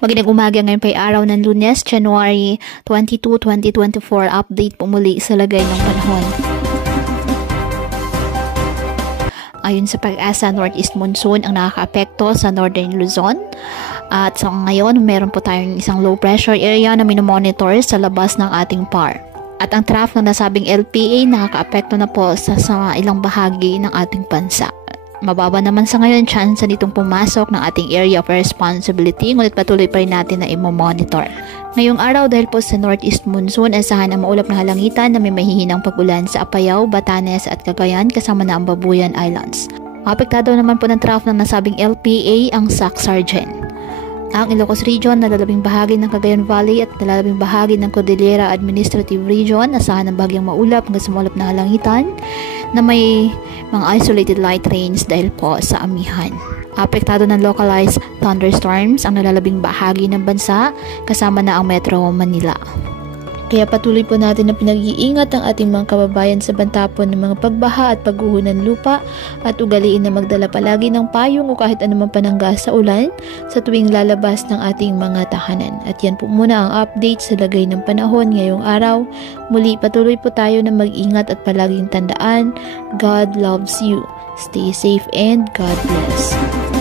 Magandang umaga, ngayon pa'y araw ng Lunes, January 22, 2024. Update po muli sa lagay ng panahon. Ayon sa Pag-asa, Northeast Monsoon ang nakakaapekto sa Northern Luzon. At sa ngayon, meron po tayong isang low pressure area na minomonitor sa labas ng ating PAR. At ang trough na nasabing LPA nakakaapekto na po sa ilang bahagi ng ating bansa. Mababa naman sa ngayon chance nitong pumasok ng ating area of responsibility, ngunit patuloy pa rin natin na i-monitor. Ngayong araw, dahil po sa Northeast Monsoon, asahan ang maulap na halangitan na may mahihinang pag-ulan sa Apayao, Batanes at Cagayan kasama na ang Babuyan Islands. Apektado naman po ng trough ng nasabing LPA ang Sac-Sargent. Ang Ilocos Region, nalalabing bahagi ng Cagayan Valley at nalalabing bahagi ng Cordillera Administrative Region, asahan ng bahagyang maulap hanggang sa maulap na halangitan na may mga isolated light rains dahil po sa amihan. Apektado ng localized thunderstorms ang nalalabing bahagi ng bansa kasama na ang Metro Manila. Kaya patuloy po natin na pinag-iingat ang ating mga kababayan sa bantapon ng mga pagbaha at pagguho ng lupa at ugaliin na magdala palagi ng payong o kahit anumang panangga sa ulan sa tuwing lalabas ng ating mga tahanan. At yan po muna ang update sa lagay ng panahon ngayong araw. Muli patuloy po tayo na mag-ingat at palaging tandaan, God loves you. Stay safe and God bless.